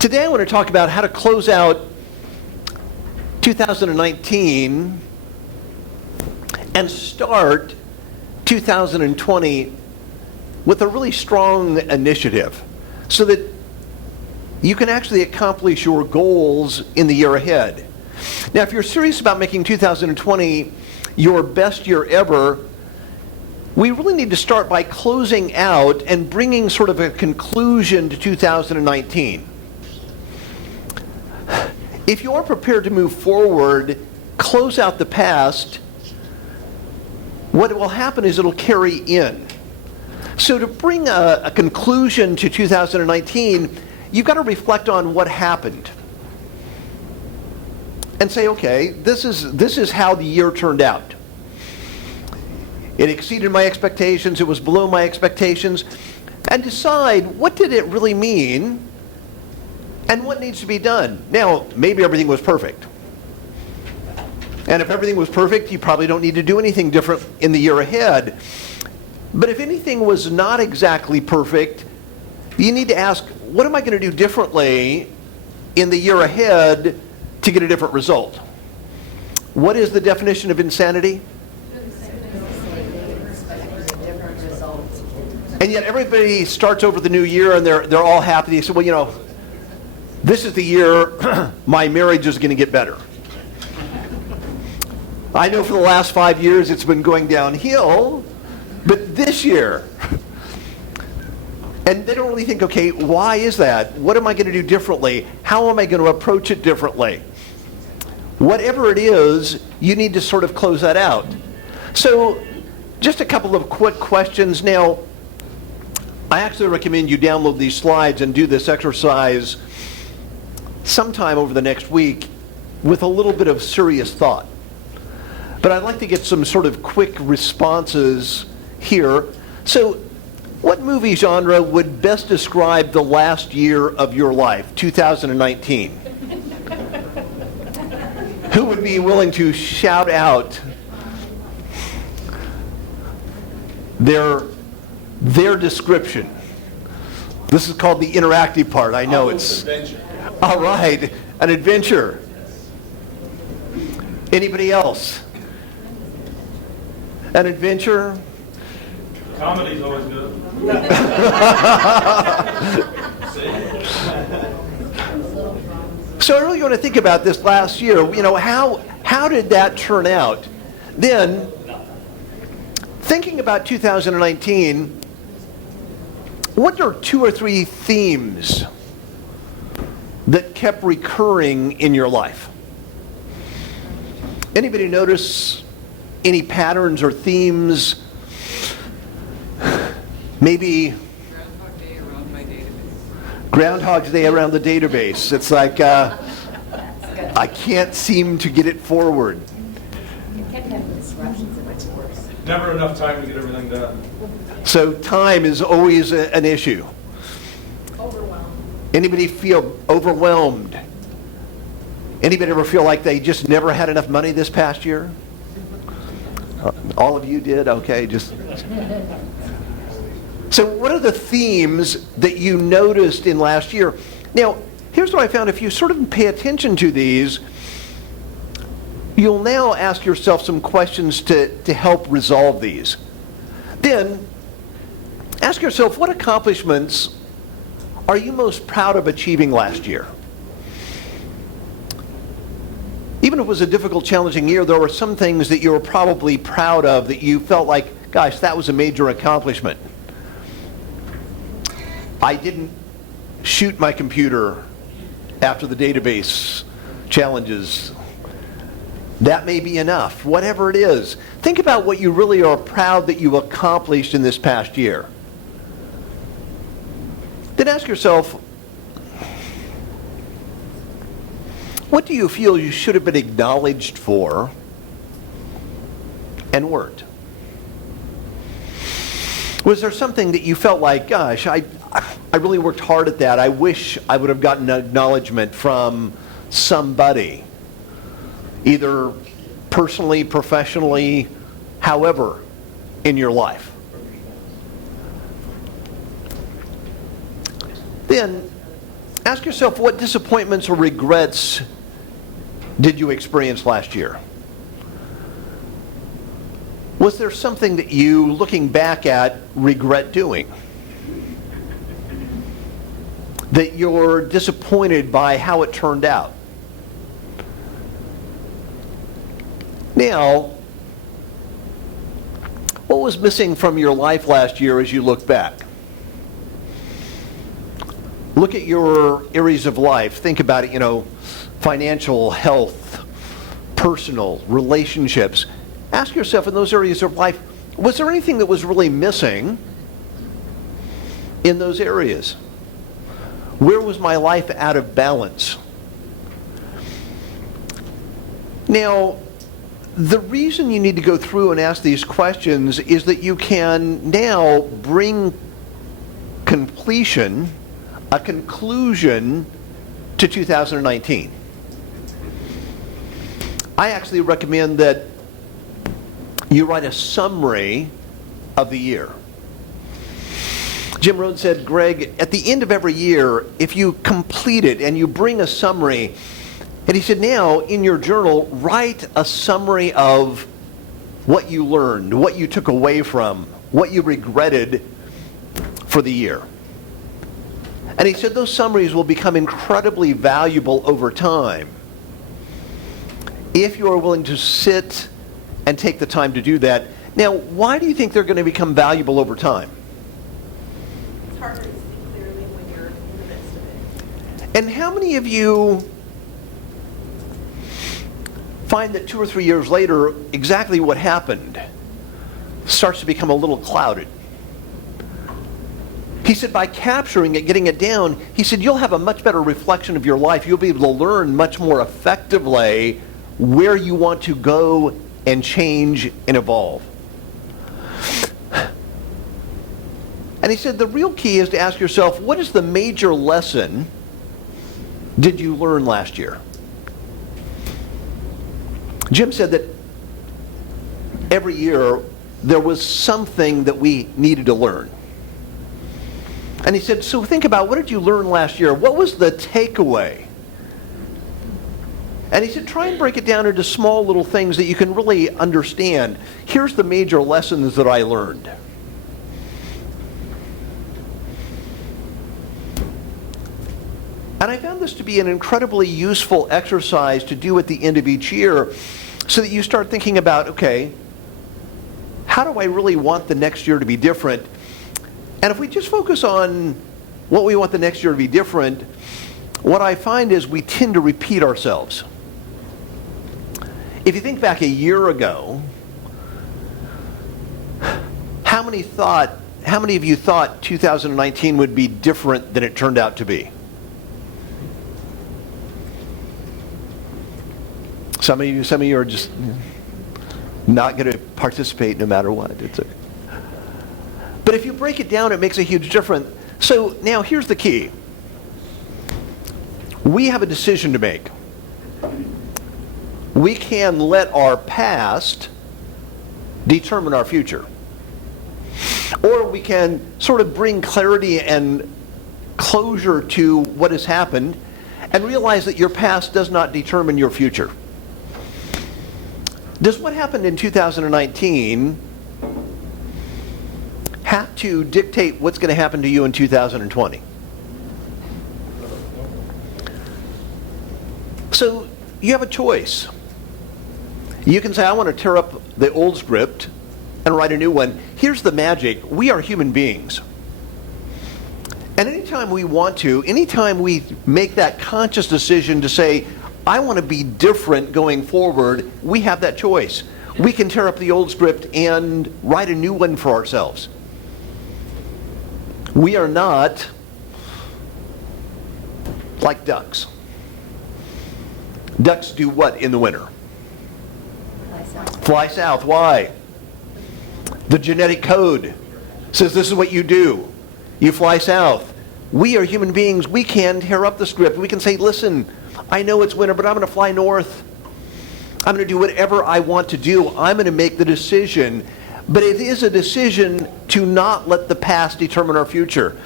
Today I want to talk about how to close out 2019 and start 2020 with a really strong initiative so that you can actually accomplish your goals in the year ahead. Now, if you're serious about making 2020 your best year ever, we really need to start by closing out and bringing sort of a conclusion to 2019. If you are prepared to move forward, close out the past, what will happen is it'll carry in. So to bring a conclusion to 2019, you've got to reflect on what happened and say, okay, this is how the year turned out. It exceeded my expectations, it was below my expectations, and decide what did it really mean and what needs to be done. Now, maybe everything was perfect. And if everything was perfect, you probably don't need to do anything different in the year ahead. But if anything was not exactly perfect, you need to ask, what am I going to do differently in the year ahead to get a different result? What is the definition of insanity? And yet everybody starts over the new year and they're all happy. They say, well, you know, this is the year my marriage is going to get better. I know for the last 5 years it's been going downhill, but this year. And they don't really think, okay, why is that? What am I going to do differently? How am I going to approach it differently? Whatever it is, you need to sort of close that out. So just a couple of quick questions. Now, I actually recommend you download these slides and do this exercise sometime over the next week with a little bit of serious thought. But I'd like to get some sort of quick responses here. So, what movie genre would best describe the last year of your life, 2019? Who would be willing to shout out their description? This is called the interactive part. I know it's... Adventure. All right, an adventure. Anybody else? An adventure? Comedy's always good. So I really want to think about this last year. You know, how did that turn out? Then, thinking about 2019, what are 2 or 3 themes that kept recurring in your life? Anybody notice any patterns or themes? Maybe Groundhog Day around the database. It's like I can't seem to get it forward. You kept having disruptions in my course. Never enough time to get everything done. So time is always an issue. Overwhelmed. Anybody feel overwhelmed? Anybody ever feel like they just never had enough money this past year? All of you did? Okay, just... So what are the themes that you noticed in last year? Now, here's what I found. If you sort of pay attention to these, you'll now ask yourself some questions to help resolve these. Then, ask yourself, what accomplishments are you most proud of achieving last year? Even if it was a difficult, challenging year, there were some things that you were probably proud of that you felt like, gosh, that was a major accomplishment. I didn't shoot my computer after the database challenges. That may be enough. Whatever it is, think about what you really are proud that you accomplished in this past year. Then ask yourself, what do you feel you should have been acknowledged for and weren't? Was there something that you felt like, gosh, I really worked hard at that. I wish I would have gotten acknowledgement from somebody, either personally, professionally, however, in your life. Then Ask yourself, what disappointments or regrets did you experience last year? Was there something that you, looking back at, regret doing? That you're disappointed by how it turned out? Now, what was missing from your life last year as you look back? Look at your areas of life. Think about it, financial, health, personal, relationships. Ask yourself, in those areas of life, was there anything that was really missing in those areas? Where was my life out of balance? Now, the reason you need to go through and ask these questions is that you can now bring a conclusion to 2019. I actually recommend that you write a summary of the year. Jim Rohn said, Greg, at the end of every year, if you complete it and you bring a summary, and he said, now in your journal, write a summary of what you learned, what you took away from, what you regretted for the year. And he said those summaries will become incredibly valuable over time if you are willing to sit and take the time to do that. Now, why do you think they're going to become valuable over time? It's harder to see clearly when you're in the midst of it. And how many of you find that 2 or 3 years later, exactly what happened starts to become a little clouded? He said by capturing it, getting it down, he said you'll have a much better reflection of your life. You'll be able to learn much more effectively where you want to go and change and evolve. And he said the real key is to ask yourself, what is the major lesson did you learn last year? Jim said that every year there was something that we needed to learn. And he said, so think about, what did you learn last year? What was the takeaway? And he said, try and break it down into small little things that you can really understand. Here's the major lessons that I learned. And I found this to be an incredibly useful exercise to do at the end of each year, so that you start thinking about, okay, how do I really want the next year to be different? And if we just focus on what we want the next year to be different, what I find is we tend to repeat ourselves. If you think back a year ago, how many of you thought 2019 would be different than it turned out to be? Some of you are just not going to participate no matter what. It's okay. But if you break it down, it makes a huge difference. So now here's the key. We have a decision to make. We can let our past determine our future. Or we can sort of bring clarity and closure to what has happened and realize that your past does not determine your future. Does what happened in 2019 have to dictate what's going to happen to you in 2020? So you have a choice. You can say, I want to tear up the old script and write a new one. Here's the magic. We are human beings. And anytime we want to, anytime we make that conscious decision to say, I want to be different going forward, we have that choice. We can tear up the old script and write a new one for ourselves. We are not like ducks. Ducks do what in the winter? Fly south. Why? The genetic code says this is what you do. You fly south. We are human beings. We can tear up the script. We can say, listen, I know it's winter, but I'm going to fly north. I'm going to do whatever I want to do. I'm going to make the decision. But it is a decision to not let the past determine our future.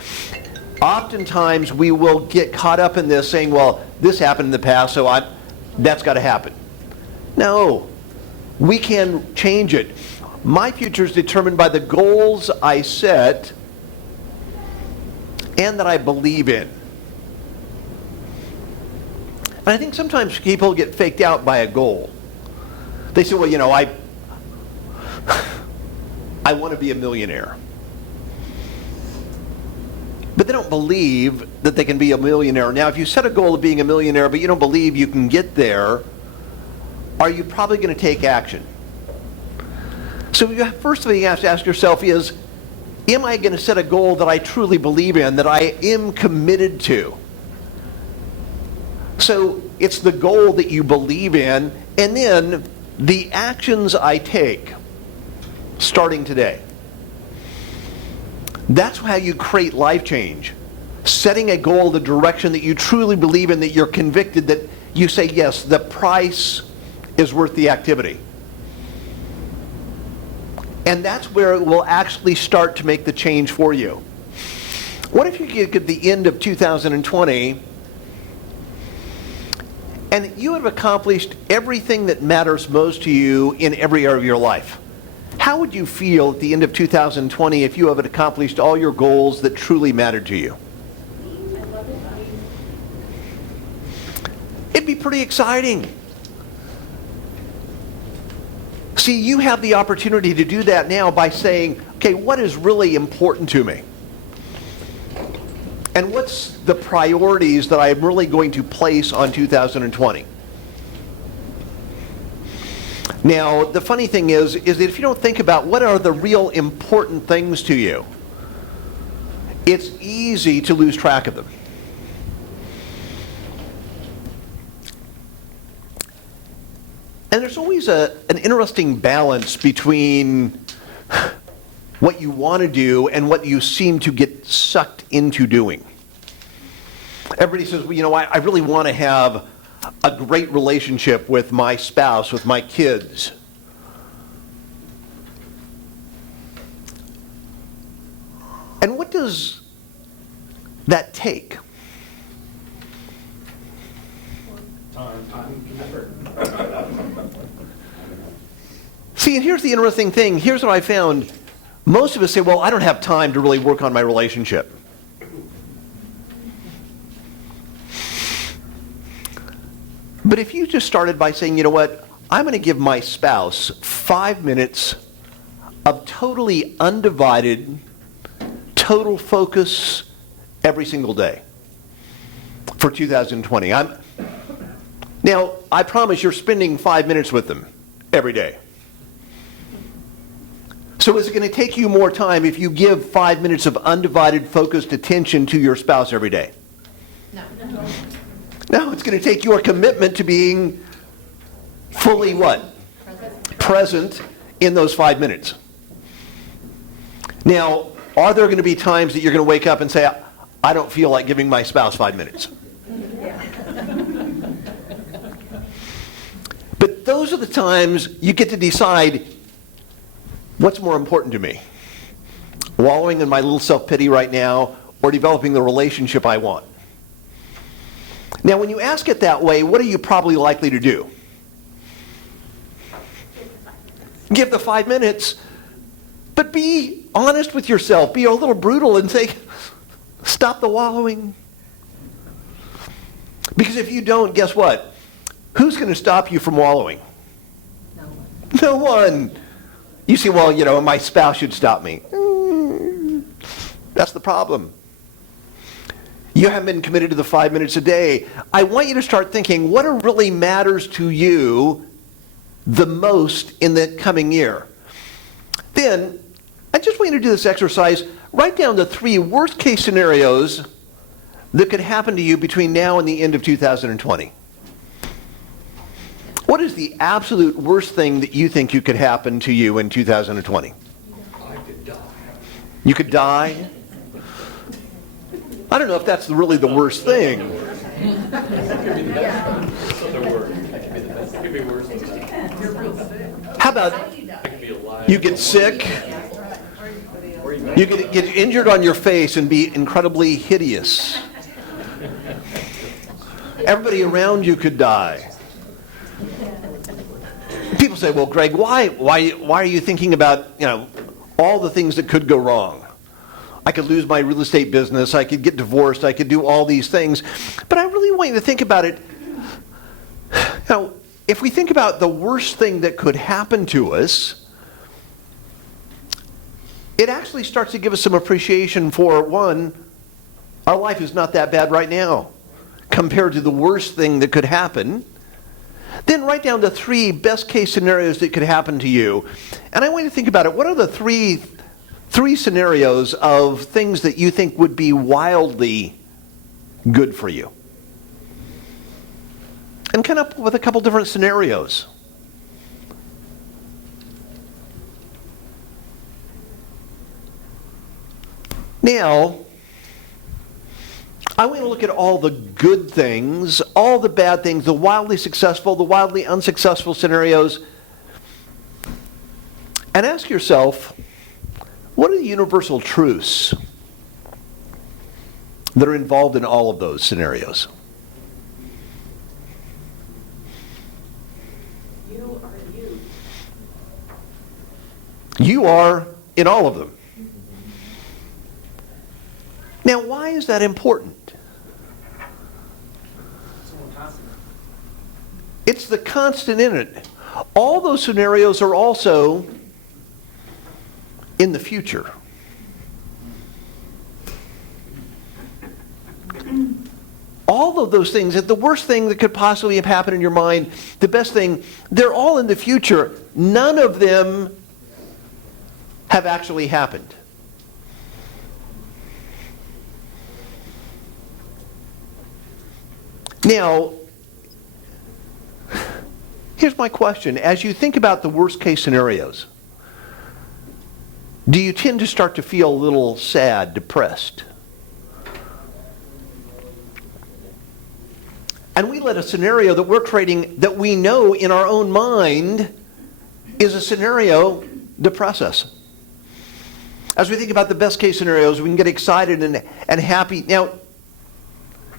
Oftentimes we will get caught up in this saying, well, this happened in the past, so that's got to happen. No, we can change it. My future is determined by the goals I set and that I believe in. And I think sometimes people get faked out by a goal. They say, well, you know, I want to be a millionaire. But they don't believe that they can be a millionaire. Now, if you set a goal of being a millionaire, but you don't believe you can get there, are you probably going to take action? So first thing you have to ask yourself is, am I going to set a goal that I truly believe in, that I am committed to? So it's the goal that you believe in, and then the actions I take starting today. That's how you create life change. Setting a goal, the direction that you truly believe in, that you're convicted, that you say, yes, the price is worth the activity. And that's where it will actually start to make the change for you. What if you get at the end of 2020 and you have accomplished everything that matters most to you in every area of your life? How would you feel at the end of 2020 if you have accomplished all your goals that truly mattered to you? It'd be pretty exciting. See, you have the opportunity to do that now by saying, okay, what is really important to me? And what's the priorities that I'm really going to place on 2020? Now, the funny thing is that if you don't think about what are the real important things to you, it's easy to lose track of them. And there's always an interesting balance between what you want to do and what you seem to get sucked into doing. Everybody says, well, you know, I really want to have a great relationship with my spouse, with my kids. And what does that take? See, and here's the interesting thing. Here's what I found. Most of us say, well, I don't have time to really work on my relationship. But if you just started by saying, you know what, I'm going to give my spouse 5 minutes of totally undivided, total focus every single day for 2020. Now, I promise you're spending 5 minutes with them every day. So is it going to take you more time if you give 5 minutes of undivided, focused attention to your spouse every day? No. No, it's going to take your commitment to being fully what? Present in those 5 minutes. Now, are there going to be times that you're going to wake up and say, I don't feel like giving my spouse 5 minutes? But those are the times you get to decide, what's more important to me? Wallowing in my little self-pity right now, or developing the relationship I want? Now, when you ask it that way, what are you probably likely to do? Give the 5 minutes, but be honest with yourself. Be a little brutal and say, stop the wallowing. Because if you don't, guess what? Who's going to stop you from wallowing? No one. You say, well, you know, my spouse should stop me. That's the problem. You haven't been committed to the 5 minutes a day. I want you to start thinking, what really matters to you the most in the coming year? Then, I just want you to do this exercise. Write down the 3 worst case scenarios that could happen to you between now and the end of 2020. What is the absolute worst thing that you think you could happen to you in 2020? I could die. You could die? I don't know if that's really the worst thing. How about you get sick? You could get injured on your face and be incredibly hideous. Everybody around you could die. People say, well, Greg, why are you thinking about, all the things that could go wrong? I could lose my real estate business, I could get divorced, I could do all these things. But I really want you to think about it. Now, if we think about the worst thing that could happen to us, it actually starts to give us some appreciation for, one, our life is not that bad right now compared to the worst thing that could happen. Then write down the 3 best case scenarios that could happen to you. And I want you to think about it. What are the three scenarios of things that you think would be wildly good for you? And come up with a couple different scenarios. Now, I want to look at all the good things, all the bad things, the wildly successful, the wildly unsuccessful scenarios, and ask yourself, what are the universal truths that are involved in all of those scenarios? You are you. You are in all of them. Now, why is that important? It's the constant in it. All those scenarios are also in the future. All of those things, the worst thing that could possibly have happened in your mind, the best thing, they're all in the future. None of them have actually happened. Now, here's my question. As you think about the worst case scenarios, do you tend to start to feel a little sad, depressed? And we let a scenario that we're creating that we know in our own mind is a scenario depress us. As we think about the best case scenarios, we can get excited and happy. Now,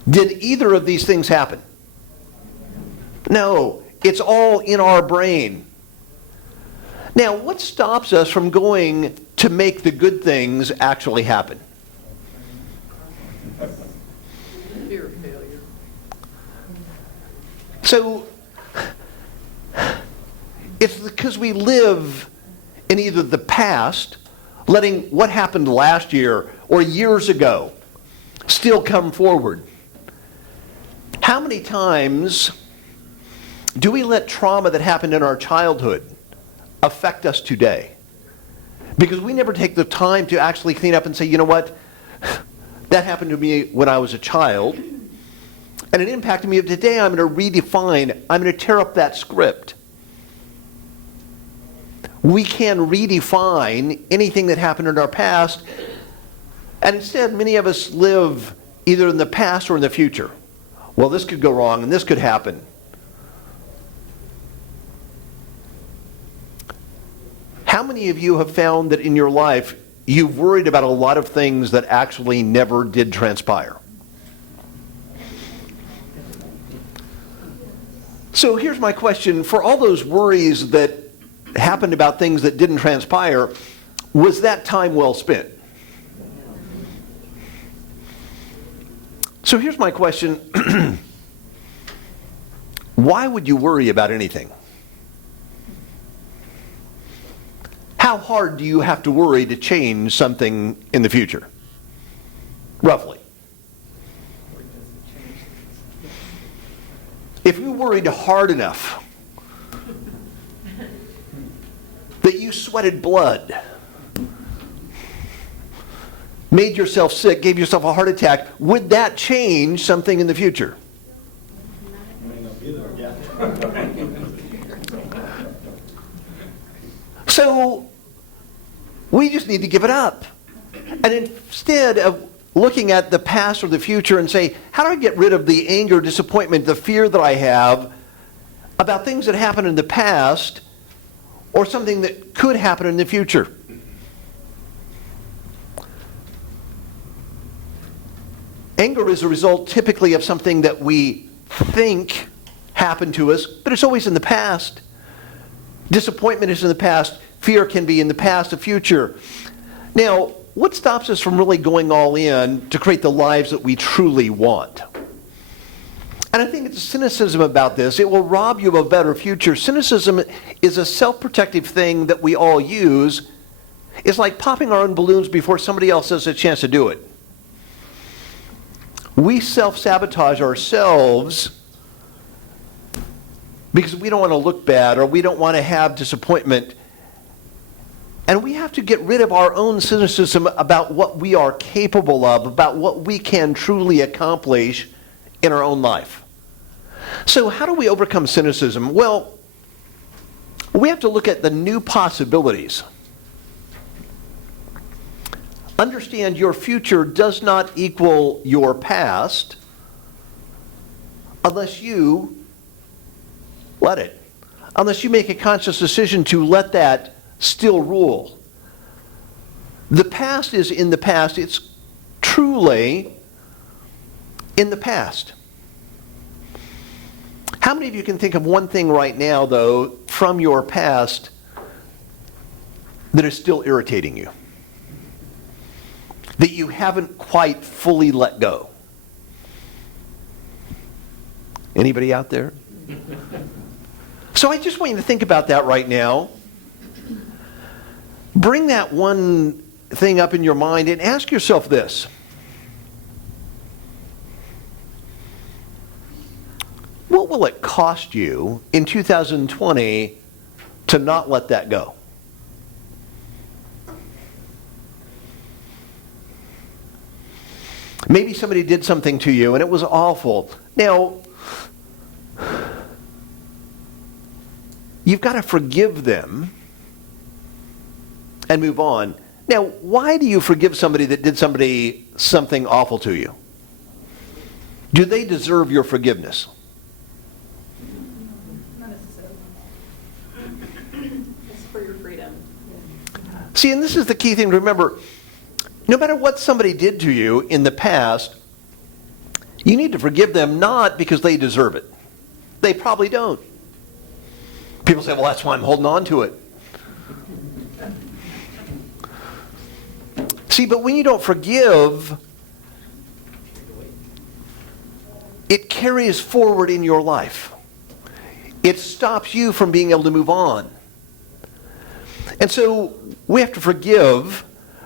did either of these things happen? No. It's all in our brain. Now, what stops us from going to make the good things actually happen? Fear of failure. So, it's because we live in either the past, letting what happened last year or years ago still come forward. How many times do we let trauma that happened in our childhood affect us today? Because we never take the time to actually clean up and say, you know what? That happened to me when I was a child, and it impacted me. Today I'm going to redefine, I'm going to tear up that script. We can redefine anything that happened in our past, and instead many of us live either in the past or in the future. Well, this could go wrong and this could happen. How many of you have found that in your life you've worried about a lot of things that actually never did transpire? So here's my question. For all those worries that happened about things that didn't transpire, was that time well spent? So here's my question. Why would you worry about anything? How hard do you have to worry to change something in the future? Roughly. If you worried hard enough that you sweated blood, made yourself sick, gave yourself a heart attack, would that change something in the future? So, we just need to give it up. And instead of looking at the past or the future and say, how do I get rid of the anger, disappointment, the fear that I have about things that happened in the past or something that could happen in the future? Anger is a result typically of something that we think happened to us, but it's always in the past. Disappointment is in the past. Fear can be in the past, the future. Now, what stops us from really going all in to create the lives that we truly want? And I think it's cynicism about this. It will rob you of a better future. Cynicism is a self-protective thing that we all use. It's like popping our own balloons before somebody else has a chance to do it. We self-sabotage ourselves because we don't want to look bad or we don't want to have disappointment. And we have to get rid of our own cynicism about what we are capable of, about what we can truly accomplish in our own life. So how do we overcome cynicism? Well, we have to look at the new possibilities. Understand your future does not equal your past unless you let it. Unless you make a conscious decision to let that still rule. The past is in the past. It's truly in the past. How many of you can think of one thing right now, though, from your past that is still irritating you? That you haven't quite fully let go? Anybody out there? So I just want you to think about that right now. Bring that one thing up in your mind and ask yourself this. What will it cost you in 2020 to not let that go? Maybe somebody did something to you and it was awful. Now, you've got to forgive them and move on. Now, why do you forgive somebody that did something awful to you? Do they deserve your forgiveness? Not necessarily. It's for your freedom. See, and this is the key thing to remember. No matter what somebody did to you in the past, you need to forgive them not because they deserve it. They probably don't. People say, well, that's why I'm holding on to it. See, but when you don't forgive, it carries forward in your life. It stops you from being able to move on. And so we have to forgive,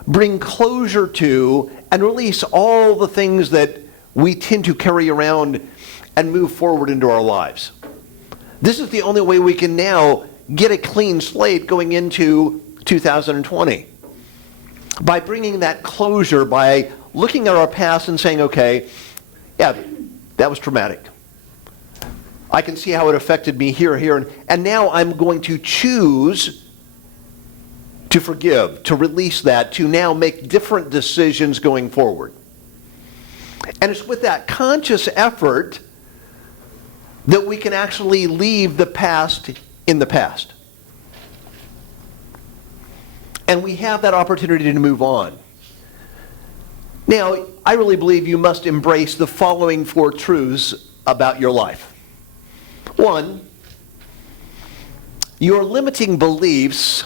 bring closure to, and release all the things that we tend to carry around and move forward into our lives. This is the only way we can now get a clean slate going into 2020. By bringing that closure, by looking at our past and saying, okay, yeah, that was traumatic. I can see how it affected me here, and now I'm going to choose to forgive, to release that, to now make different decisions going forward. And it's with that conscious effort that we can actually leave the past in the past. And we have that opportunity to move on. Now, I really believe you must embrace the following 4 truths about your life. 1, your limiting beliefs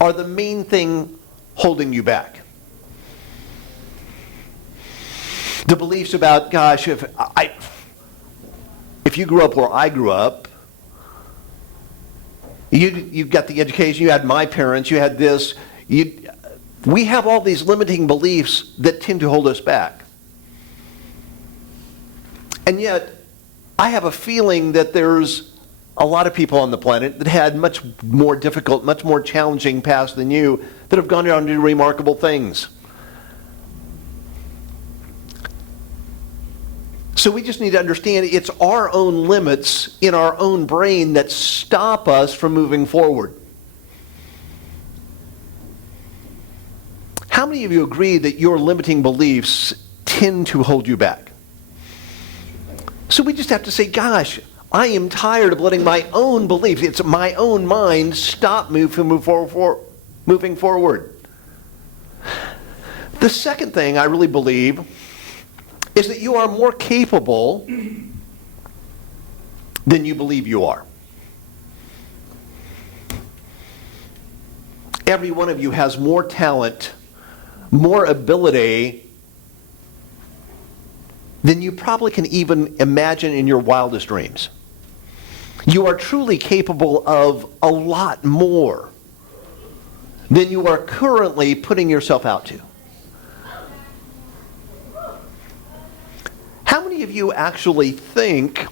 are the main thing holding you back. The beliefs about, gosh, if you grew up where I grew up, you got the education, you had my parents, you had this. We have all these limiting beliefs that tend to hold us back. And yet, I have a feeling that there's a lot of people on the planet that had much more difficult, much more challenging past than you that have gone on to do remarkable things. So we just need to understand it's our own limits in our own brain that stop us from moving forward. How many of you agree that your limiting beliefs tend to hold you back? So we just have to say, gosh, I am tired of letting my own beliefs, it's my own mind, stop me from moving forward. The second thing I really believe is that you are more capable than you believe you are. Every one of you has more talent, more ability than you probably can even imagine in your wildest dreams. You are truly capable of a lot more than you are currently putting yourself out to. How many of you actually think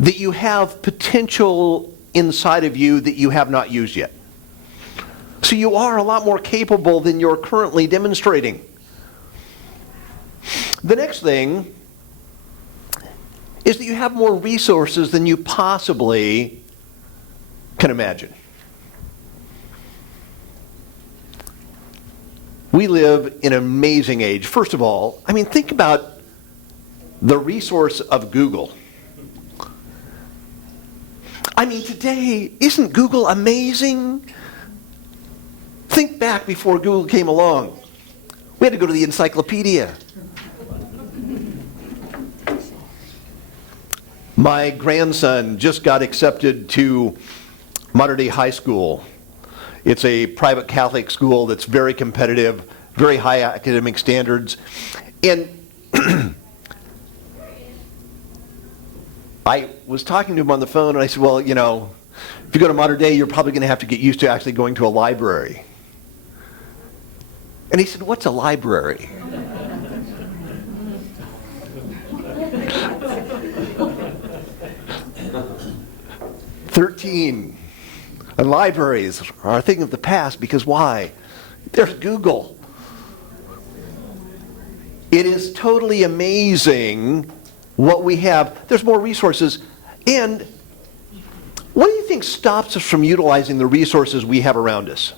that you have potential inside of you that you have not used yet? So you are a lot more capable than you're currently demonstrating. The next thing is that you have more resources than you possibly can imagine. We live in an amazing age. First of all, I mean, think about the resource of Google. I mean, today, isn't Google amazing? Think back before Google came along. We had to go to the encyclopedia. My grandson just got accepted to Mater Dei High School. It's a private Catholic school that's very competitive, very high academic standards. And I was talking to him on the phone, and I said, well, you know, if you go to Mater Dei, you're probably going to have to get used to actually going to a library. And he said, what's a library? "13. And libraries are a thing of the past because why? There's Google. It is totally amazing what we have. There's more resources. And what do you think stops us from utilizing the resources we have around us?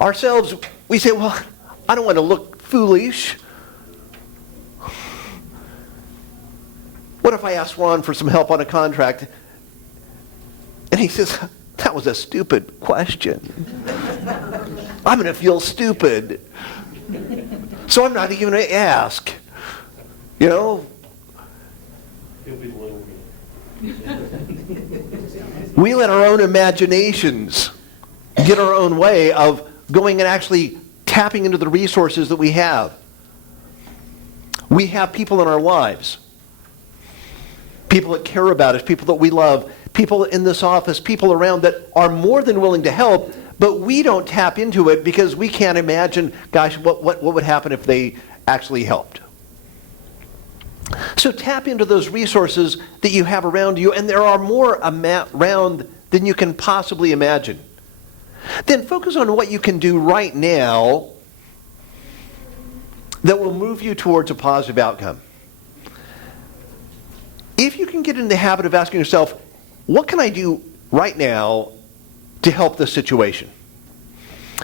Ourselves, we say, well, I don't want to look foolish. What if I ask Ron for some help on a contract? And he says, that was a stupid question. I'm going to feel stupid. So I'm not even going to ask. You know? He'll be little. We let our own imaginations get our own way of going and actually tapping into the resources that we have. We have people in our lives. People that care about us, people that we love, people in this office, people around that are more than willing to help, but we don't tap into it because we can't imagine, gosh, what would happen if they actually helped. So tap into those resources that you have around you, and there are more around than you can possibly imagine. Then focus on what you can do right now that will move you towards a positive outcome. If you can get in the habit of asking yourself, what can I do right now to help this situation?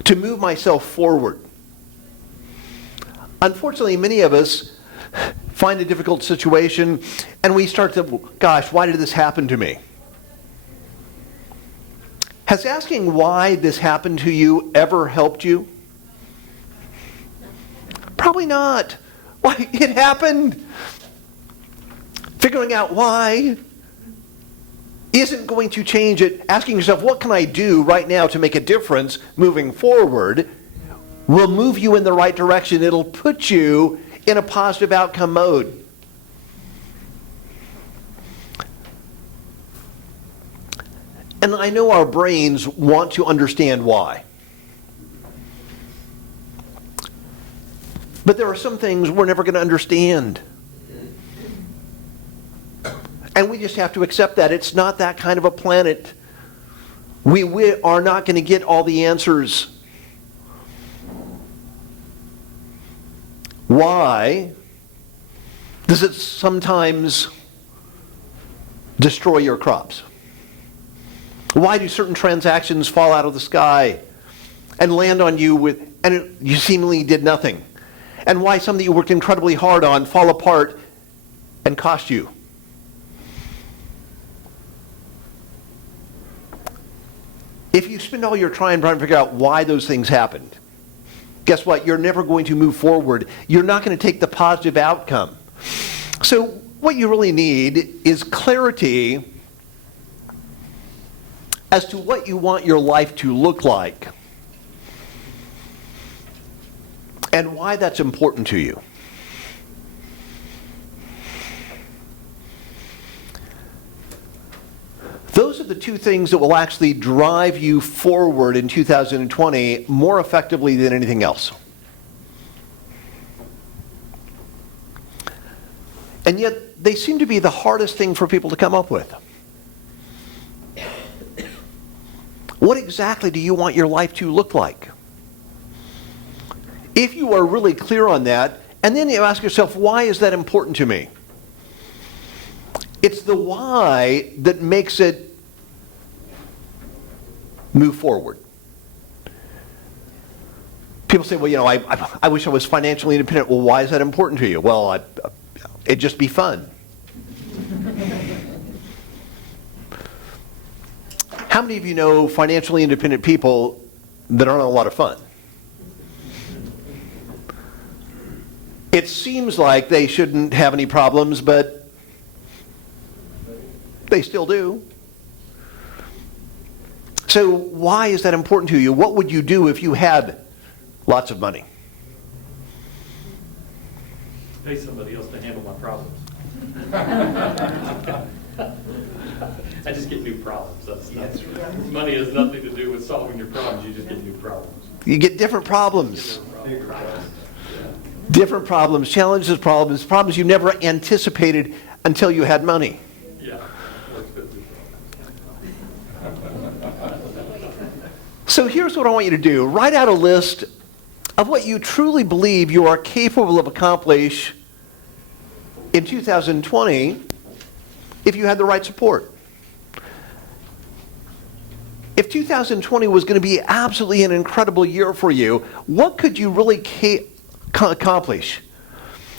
To move myself forward? Unfortunately, many of us find a difficult situation and we start to, gosh, why did this happen to me? Has asking why this happened to you ever helped you? Probably not. Why, it happened. Figuring out why isn't going to change it. Asking yourself, what can I do right now to make a difference moving forward, will move you in the right direction. It'll put you in a positive outcome mode. And I know our brains want to understand why. But there are some things we're never going to understand. And we just have to accept that. It's not that kind of a planet. We are not going to get all the answers. Why does it sometimes destroy your crops? Why do certain transactions fall out of the sky and land on you and you seemingly did nothing? And why some that you worked incredibly hard on fall apart and cost you? If you spend all your time trying to figure out why those things happened, guess what? You're never going to move forward. You're not going to take the positive outcome. So what you really need is clarity as to what you want your life to look like and why that's important to you. Those are the two things that will actually drive you forward in 2020 more effectively than anything else. And yet, they seem to be the hardest thing for people to come up with. What exactly do you want your life to look like? If you are really clear on that, and then you ask yourself, why is that important to me? It's the why that makes it move forward. People say, well, you know, I wish I was financially independent. Well, why is that important to you? Well, it'd just be fun. How many of you know financially independent people that aren't a lot of fun? It seems like they shouldn't have any problems, but they still do. So why is that important to you? What would you do if you had lots of money? Pay somebody else to handle my problems. I just get new problems. Money has nothing to do with solving your problems. You just get new problems. You get different problems. Different problems, challenges, problems you never anticipated until you had money. Yeah. More expensive So here's what I want you to do. Write out a list of what you truly believe you are capable of accomplish in 2020 if you had the right support. If 2020 was going to be absolutely an incredible year for you, what could you really accomplish?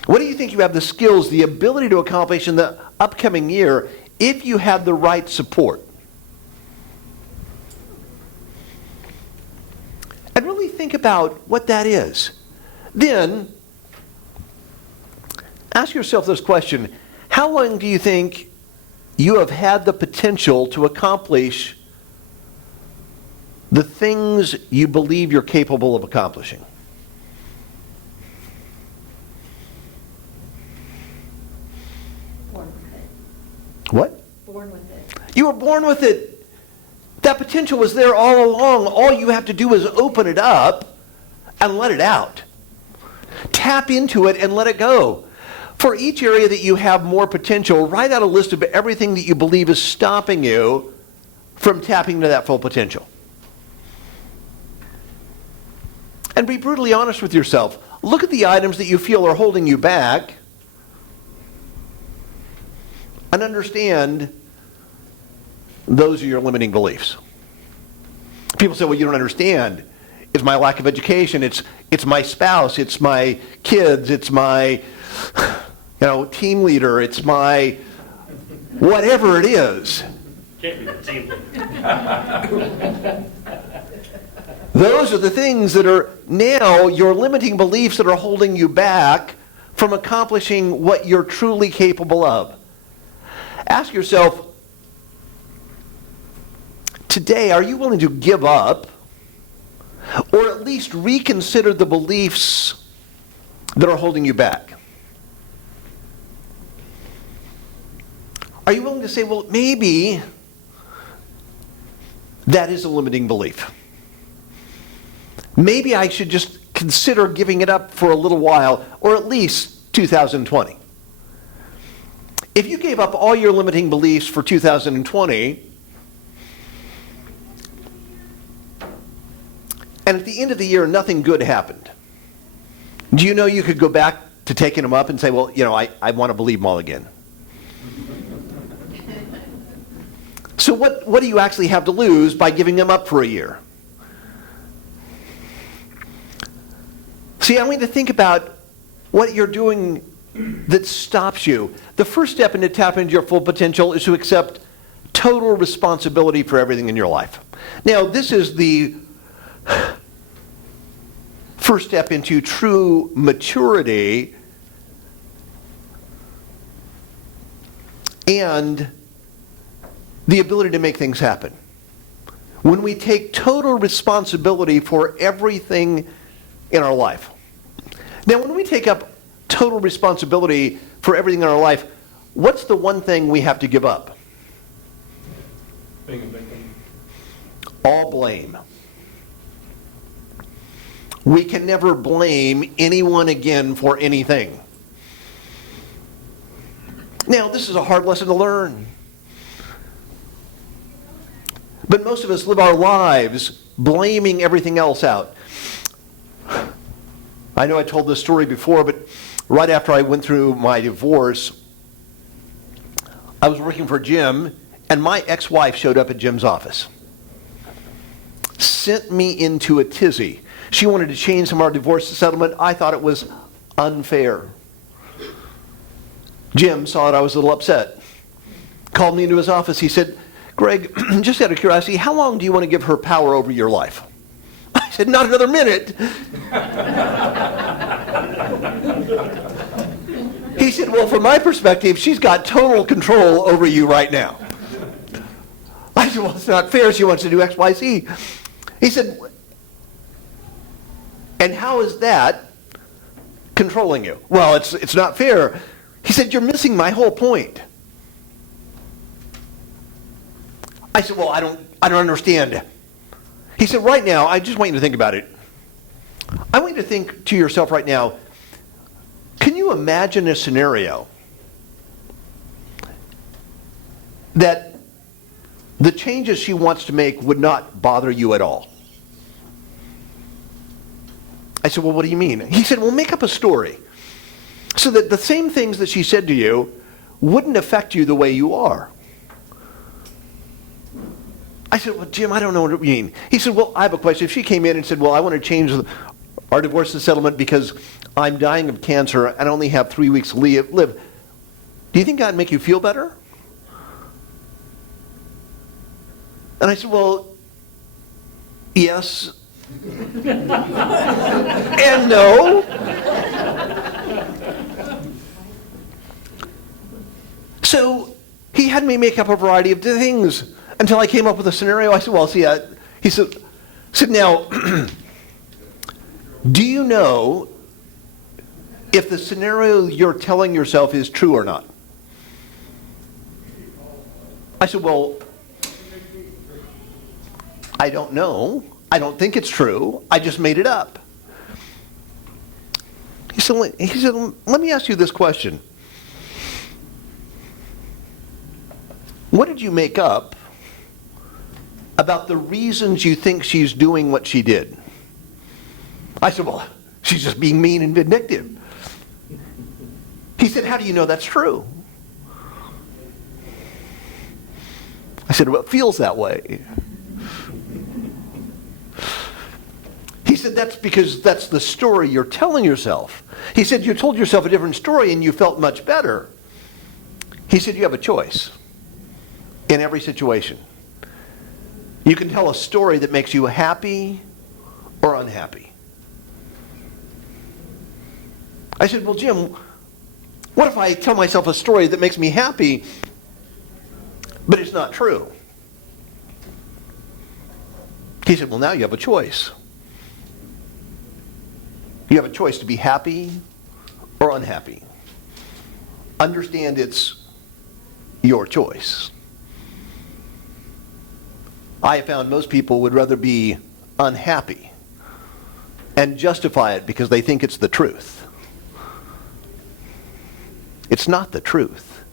What do you think you have the skills, the ability to accomplish in the upcoming year if you had the right support? And really think about what that is. Then, ask yourself this question: how long do you think you have had the potential to accomplish the things you believe you're capable of accomplishing? Born with it. What? Born with it. You were born with it. That potential was there all along. All you have to do is open it up and let it out. Tap into it and let it go. For each area that you have more potential, write out a list of everything that you believe is stopping you from tapping into that full potential. And be brutally honest with yourself. Look at the items that you feel are holding you back and understand those are your limiting beliefs. People say, well, you don't understand. It's my lack of education. It's my spouse. It's my kids. It's my team leader. It's my whatever it is. Can't be the team leader. Those are the things that are now your limiting beliefs that are holding you back from accomplishing what you're truly capable of. Ask yourself, today, are you willing to give up or at least reconsider the beliefs that are holding you back? Are you willing to say, well, maybe that is a limiting belief? Maybe I should just consider giving it up for a little while, or at least 2020. If you gave up all your limiting beliefs for 2020, and at the end of the year nothing good happened, do you know you could go back to taking them up and say, well, I want to believe them all again? So what do you actually have to lose by giving them up for a year? See, I want you to think about what you're doing that stops you. The first step into tapping into your full potential is to accept total responsibility for everything in your life. Now, this is the first step into true maturity and the ability to make things happen. When we take total responsibility for everything in our life. Now, when we take up total responsibility for everything in our life, what's the one thing we have to give up? Being a victim. All blame. We can never blame anyone again for anything. Now, this is a hard lesson to learn. But most of us live our lives blaming everything else out. I know I told this story before, but right after I went through my divorce, I was working for Jim, and my ex-wife showed up at Jim's office. Sent me into a tizzy. She wanted to change some of our divorce settlement. I thought it was unfair. Jim saw it. I was a little upset. Called me into his office. He said, Greg, just out of curiosity, how long do you want to give her power over your life? I said, not another minute. He said, well, from my perspective, she's got total control over you right now. I said, well, it's not fair. She wants to do X, Y, Z. He said, and how is that controlling you? Well, it's not fair. He said, you're missing my whole point. I said, well, I don't understand. He said, right now, I just want you to think about it. I want you to think to yourself right now, can you imagine a scenario that the changes she wants to make would not bother you at all? I said, well, what do you mean? He said, well, make up a story so that the same things that she said to you wouldn't affect you the way you are. I said, well, Jim, I don't know what you mean. He said, well, I have a question. If she came in and said, well, I want to change our divorce and settlement because I'm dying of cancer and I only have 3 weeks to live, do you think that would make you feel better? And I said, well, yes and no. So he had me make up a variety of things until I came up with a scenario. I said, well, see, he said, now, do you know if the scenario you're telling yourself is true or not? I said, well, I don't know. I don't think it's true. I just made it up. He said, let me ask you this question. What did you make up about the reasons you think she's doing what she did? I said, well, she's just being mean and vindictive. He said, how do you know that's true? I said, well, it feels that way. He said, that's because that's the story you're telling yourself. He said, you told yourself a different story and you felt much better. He said, you have a choice in every situation. You can tell a story that makes you happy or unhappy. I said, well, Jim, what if I tell myself a story that makes me happy, but it's not true? He said, well, now you have a choice. You have a choice to be happy or unhappy. Understand it's your choice. I have found most people would rather be unhappy and justify it because they think it's the truth. It's not the truth.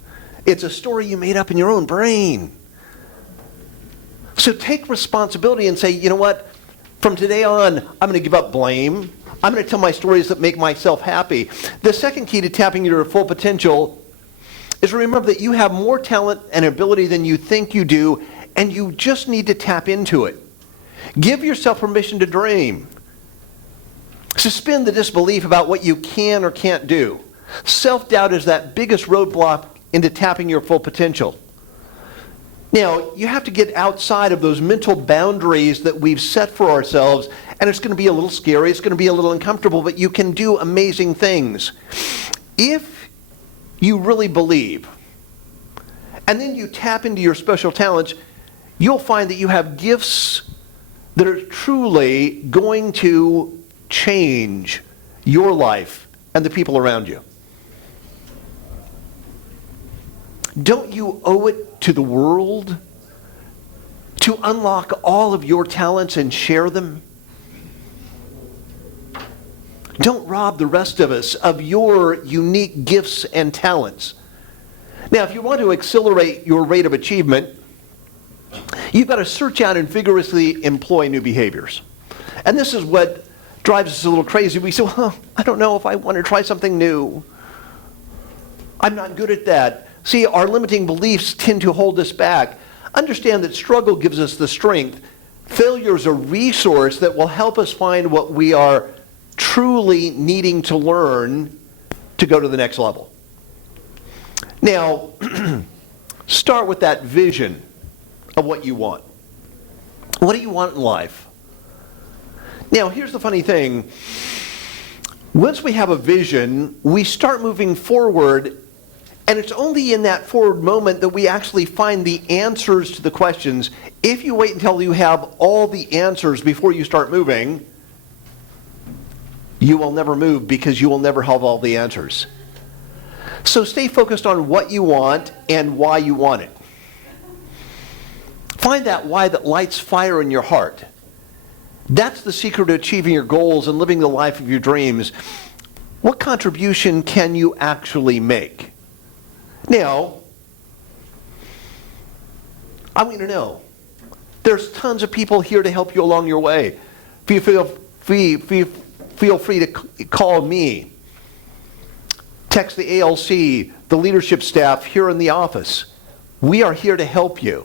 It's a story you made up in your own brain. So take responsibility and say, you know what? From today on, I'm going to give up blame. I'm going to tell my stories that make myself happy. The second key to tapping your full potential is remember that you have more talent and ability than you think you do, and you just need to tap into it. Give yourself permission to dream. Suspend the disbelief about what you can or can't do. Self-doubt is that biggest roadblock into tapping your full potential. Now, you have to get outside of those mental boundaries that we've set for ourselves, and it's going to be a little scary, it's going to be a little uncomfortable, but you can do amazing things. If you really believe, and then you tap into your special talents, you'll find that you have gifts that are truly going to change your life and the people around you. Don't you owe it to the world to unlock all of your talents and share them? Don't rob the rest of us of your unique gifts and talents. Now, if you want to accelerate your rate of achievement, you've got to search out and vigorously employ new behaviors. And this is what drives us a little crazy. We say, well, I don't know if I want to try something new. I'm not good at that. See, our limiting beliefs tend to hold us back. Understand that struggle gives us the strength. Failure is a resource that will help us find what we are truly needing to learn to go to the next level. Now, start with that vision of what you want. What do you want in life? Now, here's the funny thing. Once we have a vision, we start moving forward. And it's only in that forward moment that we actually find the answers to the questions. If you wait until you have all the answers before you start moving, you will never move because you will never have all the answers. So stay focused on what you want and why you want it. Find that why that lights fire in your heart. That's the secret to achieving your goals and living the life of your dreams. What contribution can you actually make? Now, I want you to know, there's tons of people here to help you along your way. Feel free to call me. Text the ALC, the leadership staff here in the office. We are here to help you.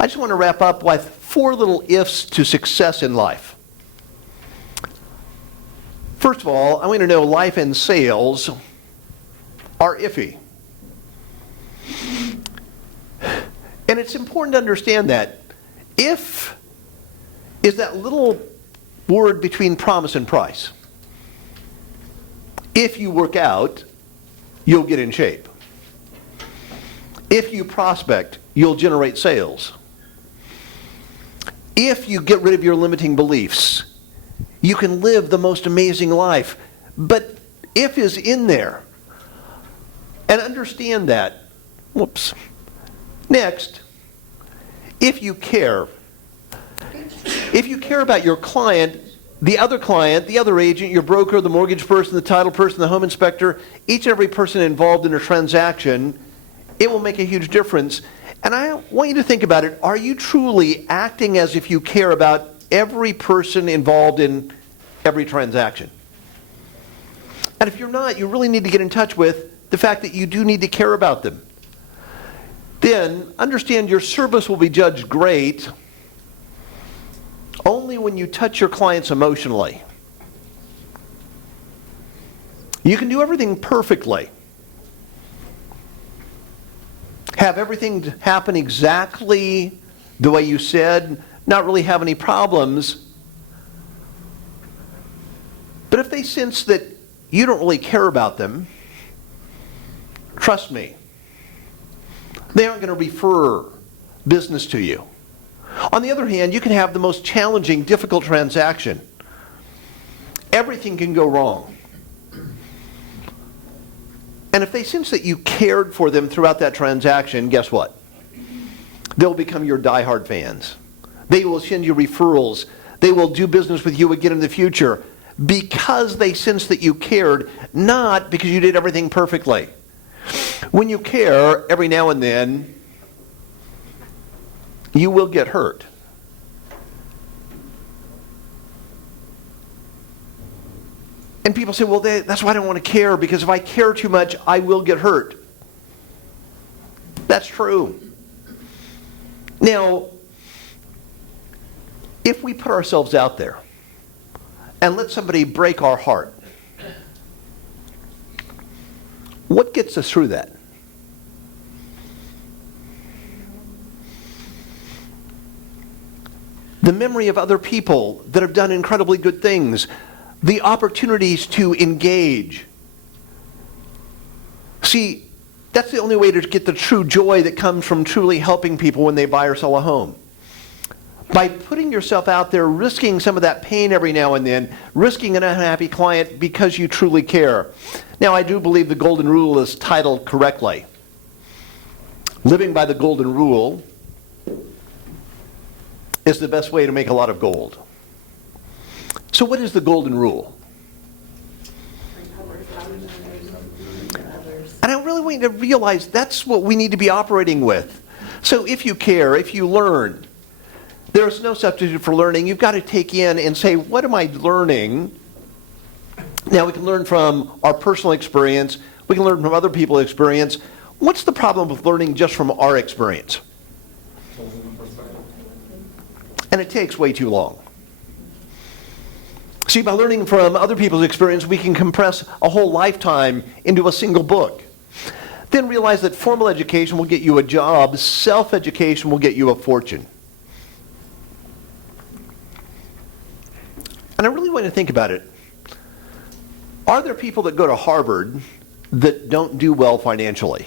I just want to wrap up with 4 little ifs to success in life. First of all, I want you to know life and sales are iffy. And it's important to understand that. If is that little word between promise and price. If you work out, you'll get in shape. If you prospect, you'll generate sales. If you get rid of your limiting beliefs, you can live the most amazing life. But if is in there. And understand that. Whoops. Next, if you care about your client, the other agent, your broker, the mortgage person, the title person, the home inspector, each and every person involved in a transaction, it will make a huge difference. And I want you to think about it. Are you truly acting as if you care about every person involved in every transaction? And if you're not, you really need to get in touch with the fact that you do need to care about them. Then understand your service will be judged great only when you touch your clients emotionally. You can do everything perfectly. Have everything happen exactly the way you said, not really have any problems. But if they sense that you don't really care about them, trust me, they aren't going to refer business to you. On the other hand, you can have the most challenging, difficult transaction. Everything can go wrong. And if they sense that you cared for them throughout that transaction, guess what? They'll become your diehard fans. They will send you referrals. They will do business with you again in the future because they sense that you cared, not because you did everything perfectly. When you care, every now and then, you will get hurt. And people say, well, that's why I don't want to care, because if I care too much, I will get hurt. That's true. Now, if we put ourselves out there and let somebody break our heart, what gets us through that? the memory of other people that have done incredibly good things, the opportunities to engage. See, that's the only way to get the true joy that comes from truly helping people when they buy or sell a home. By putting yourself out there, risking some of that pain every now and then, risking an unhappy client because you truly care. Now, I do believe the Golden Rule is titled correctly. Living by the Golden Rule is the best way to make a lot of gold. So what is the Golden Rule? And I really want you to realize that's what we need to be operating with. So if you care, if you learn, there's no substitute for learning. You've got to take in and say, what am I learning? Now, we can learn from our personal experience. We can learn from other people's experience. What's the problem with learning just from our experience? And it takes way too long. See, by learning from other people's experience, we can compress a whole lifetime into a single book. Then realize that formal education will get you a job, self-education will get you a fortune. And I really want you to think about it. Are there people that go to Harvard that don't do well financially?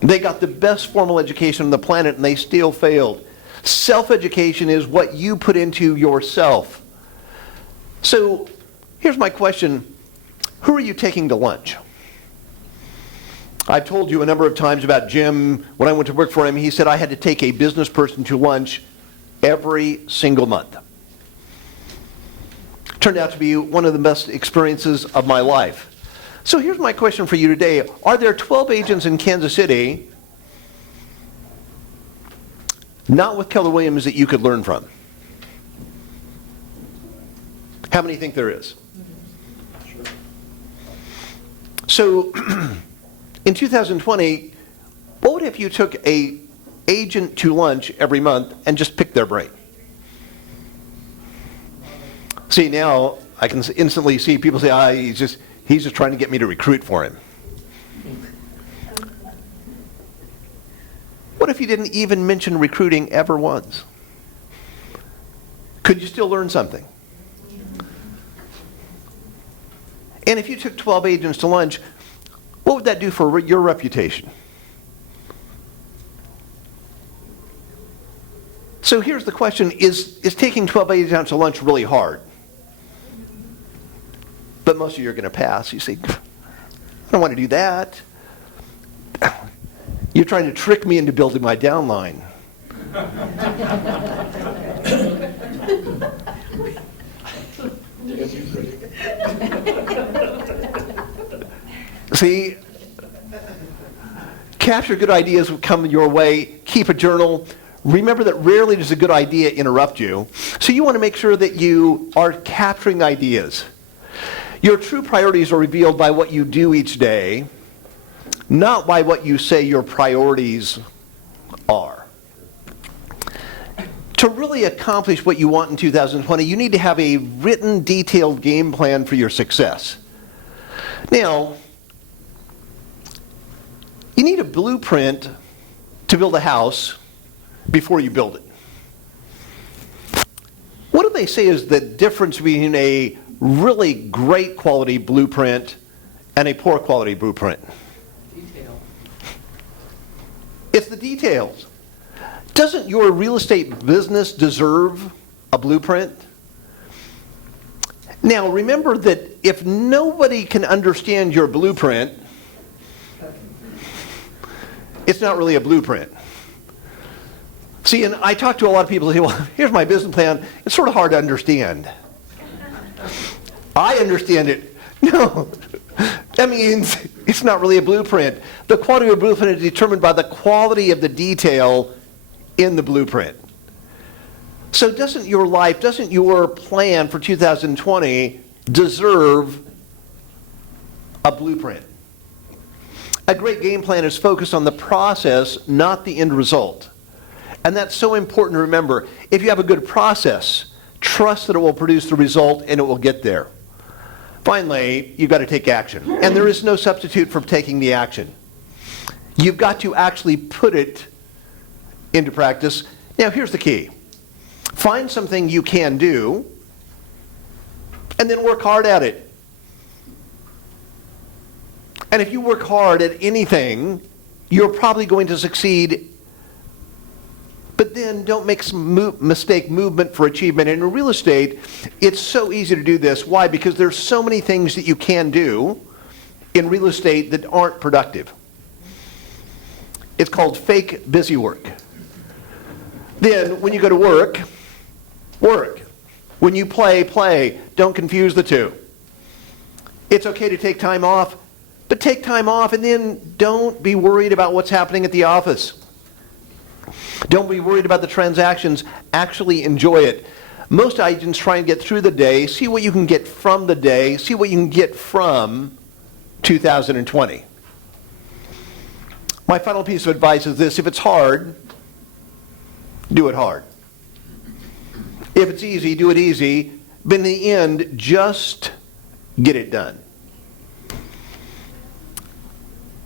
They got the best formal education on the planet and they still failed. Self-education is what you put into yourself. So here's my question. Who are you taking to lunch? I've told you a number of times about Jim. When I went to work for him, he said I had to take a business person to lunch every single month. Turned out to be one of the best experiences of my life. So here's my question for you today. Are there 12 agents in Kansas City, not with Keller Williams, that you could learn from? How many think there is? So in 2020, what would if you took an agent to lunch every month and just picked their brain? See, now I can instantly see people say, he's just trying to get me to recruit for him. What if you didn't even mention recruiting ever once? Could you still learn something? And if you took 12 agents to lunch, what would that do for your reputation? So here's the question, is taking 12 agents to lunch really hard? But most of you are going to pass. You say, I don't want to do that. You're trying to trick me into building my downline. See, capture good ideas will come your way. Keep a journal. Remember that rarely does a good idea interrupt you. So you want to make sure that you are capturing ideas. Your true priorities are revealed by what you do each day, not by what you say your priorities are. To really accomplish what you want in 2020, you need to have a written, detailed game plan for your success. Now, you need a blueprint to build a house before you build it. What do they say is the difference between a really great quality blueprint and a poor quality blueprint? Detail. It's the details. Doesn't your real estate business deserve a blueprint? Now remember that if nobody can understand your blueprint, it's not really a blueprint. See, and I talk to a lot of people who say, well, here's my business plan. It's sort of hard to understand. I understand it. No. That means it's not really a blueprint. The quality of a blueprint is determined by the quality of the detail in the blueprint. So doesn't your life, doesn't your plan for 2020 deserve a blueprint? A great game plan is focused on the process, not the end result. And that's so important to remember. If you have a good process, trust that it will produce the result and it will get there. Finally, you've got to take action. And there is no substitute for taking the action. You've got to actually put it into practice. Now, here's the key. Find something you can do, and then work hard at it. And if you work hard at anything, you're probably going to succeed. But then don't mistake movement for achievement. And in real estate, it's so easy to do this. Why? Because there's so many things that you can do in real estate that aren't productive. It's called fake busy work. Then when you go to work, work. When you play, play. Don't confuse the two. It's okay to take time off, but take time off and then don't be worried about what's happening at the office. Don't be worried about the transactions. Actually enjoy it. Most agents try and get through the day, see what you can get from the day, see what you can get from 2020. My final piece of advice is this: if it's hard, do it hard. If it's easy, do it easy. But in the end, just get it done.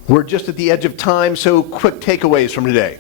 We're just at the edge of time, so quick takeaways from today.